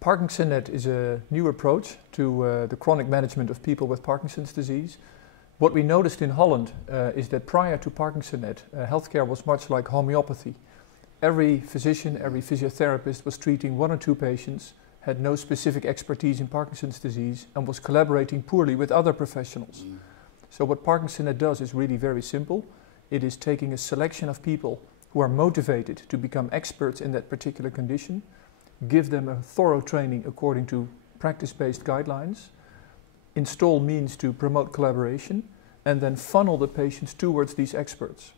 ParkinsonNet is a new approach to the chronic management of people with Parkinson's disease. What we noticed in Holland is that prior to ParkinsonNet, healthcare was much like homeopathy. Every physician, every physiotherapist was treating 1 or 2 patients, had no specific expertise in Parkinson's disease, and was collaborating poorly with other professionals. So what ParkinsonNet does is really very simple. It is taking a selection of people who are motivated to become experts in that particular condition, give them a thorough training according to practice-based guidelines, install means to promote collaboration, and then funnel the patients towards these experts.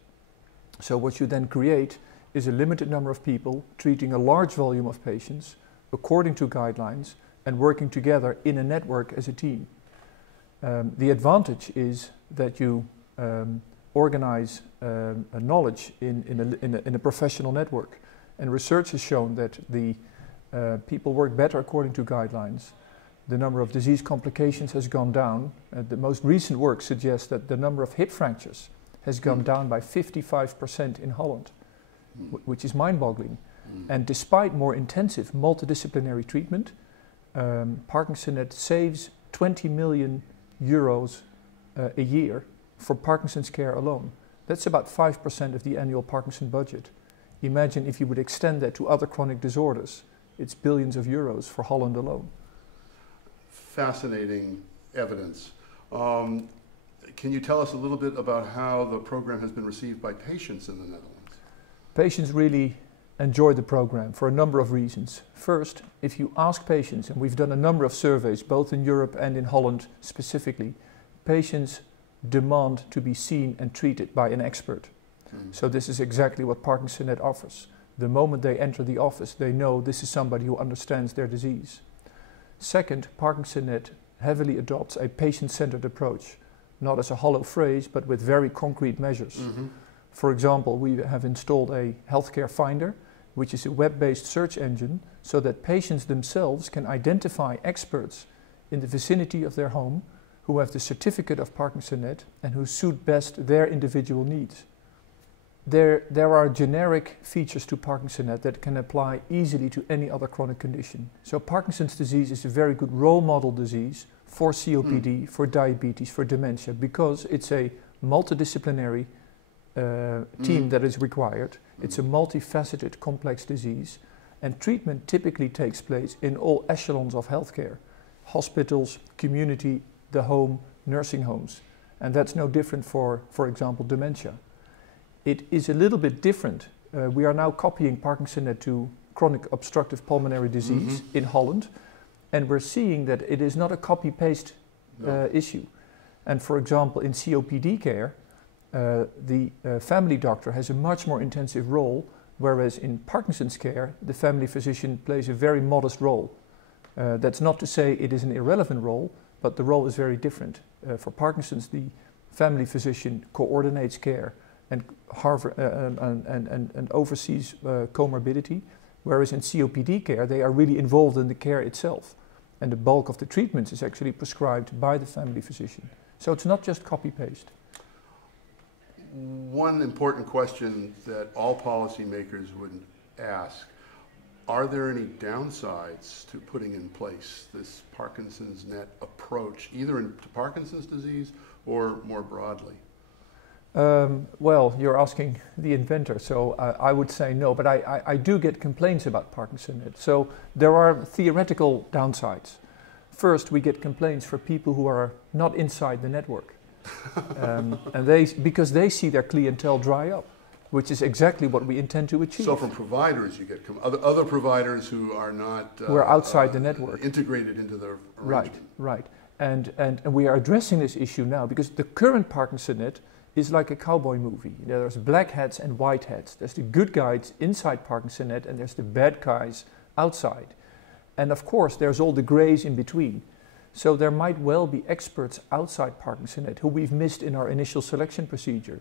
So what you then create is a limited number of people treating a large volume of patients according to guidelines and working together in a network as a team. The advantage is that you organize a knowledge in a professional network, and research has shown that the people work better according to guidelines. The number of disease complications has gone down. The most recent work suggests that the number of hip fractures has gone down by 55% in Holland, which is mind-boggling. And despite more intensive multidisciplinary treatment, ParkinsonNet saves 20 million euros a year for Parkinson's care alone. That's about 5% of the annual Parkinson budget. Imagine if you would extend that to other chronic disorders. It's billions of euros for Holland alone. Fascinating evidence. Can you tell us a little bit about how the program has been received by patients in the Netherlands? Patients really enjoy the program for a number of reasons. First, if you ask patients, and we've done a number of surveys both in Europe and in Holland specifically, patients demand to be seen and treated by an expert. So this is exactly what ParkinsonNet offers. The moment they enter the office, they know this is somebody who understands their disease. Second, ParkinsonNet heavily adopts a patient-centered approach, not as a hollow phrase, but with very concrete measures. For example, we have installed a healthcare finder, which is a web-based search engine, so that patients themselves can identify experts in the vicinity of their home who have the certificate of ParkinsonNet and who suit best their individual needs. There are generic features to ParkinsonNet that can apply easily to any other chronic condition. So Parkinson's disease is a very good role model disease for COPD, for diabetes, for dementia, because it's a multidisciplinary team that is required. It's a multifaceted, complex disease, and treatment typically takes place in all echelons of healthcare: hospitals, community, the home, nursing homes. And that's no different for example, dementia. It is a little bit different. We are now copying ParkinsonNet to chronic obstructive pulmonary disease in Holland, and we're seeing that it is not a copy-paste issue. And for example, in COPD care, the family doctor has a much more intensive role, whereas in Parkinson's care, the family physician plays a very modest role. That's not to say it is an irrelevant role, but the role is very different. For Parkinson's, the family physician coordinates care and oversees comorbidity, whereas in COPD care, they are really involved in the care itself. And the bulk of the treatments is actually prescribed by the family physician. So it's not just copy-paste. One important question that all policymakers would ask: are there any downsides to putting in place this ParkinsonNet approach, either to Parkinson's disease or more broadly? Well, you're asking the inventor, so I would say no, but I do get complaints about ParkinsonNet. So there are theoretical downsides. First, we get complaints for people who are not inside the network. And because they see their clientele dry up, which is exactly what we intend to achieve. So from providers you get other providers who are not who are outside the network, integrated into the arrangement. Right. And we are addressing this issue now because the current ParkinsonNet is like a cowboy movie. There's black hats and white hats. There's the good guys inside ParkinsonNet and there's the bad guys outside. And of course there's all the grays in between. So there might well be experts outside ParkinsonNet who we've missed in our initial selection procedure.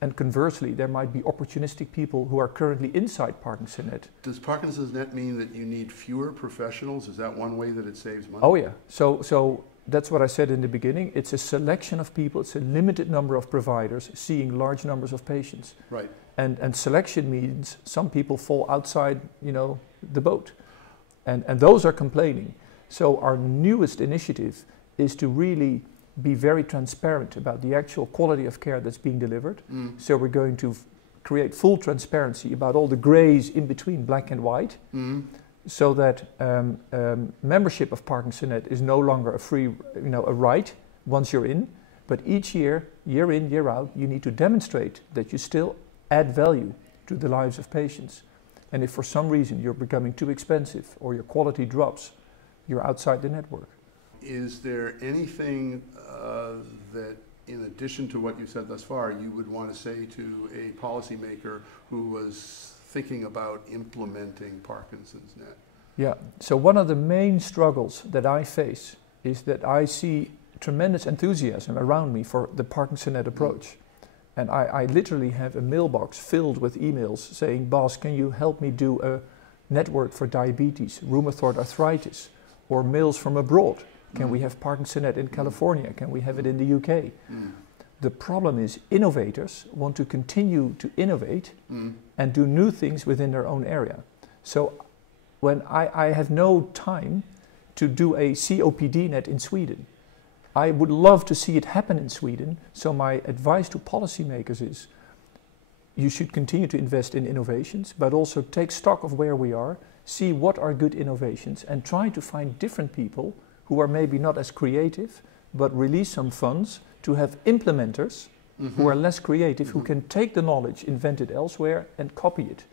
And conversely, there might be opportunistic people who are currently inside ParkinsonNet. Does ParkinsonNet mean that you need fewer professionals? Is that one way that it saves money? Oh yeah. So that's what I said in the beginning. It's a selection of people. It's a limited number of providers seeing large numbers of patients. Right. And selection means some people fall outside, the boat. And those are complaining. So our newest initiative is to really be very transparent about the actual quality of care that's being delivered. So we're going to create full transparency about all the grays in between black and white, so that membership of ParkinsonNet is no longer a free, a right once you're in, but each year in, year out, you need to demonstrate that you still add value to the lives of patients. And if for some reason you're becoming too expensive or your quality drops, you're outside the network. Is there anything that, in addition to what you said thus far, you would want to say to a policymaker who was thinking about implementing Parkinson's Net? Yeah, so one of the main struggles that I face is that I see tremendous enthusiasm around me for the ParkinsonNet approach. And I literally have a mailbox filled with emails saying, Baas, can you help me do a network for diabetes, rheumatoid arthritis, or mails from abroad? Can we have ParkinsonNet in California? Can we have it in the UK? The problem is innovators want to continue to innovate and do new things within their own area. So when I have no time to do a COPD net in Sweden, I would love to see it happen in Sweden. So my advice to policymakers is, you should continue to invest in innovations, but also take stock of where we are, see what are good innovations, and try to find different people who are maybe not as creative, but release some funds to have implementers who are less creative, who can take the knowledge invented elsewhere and copy it.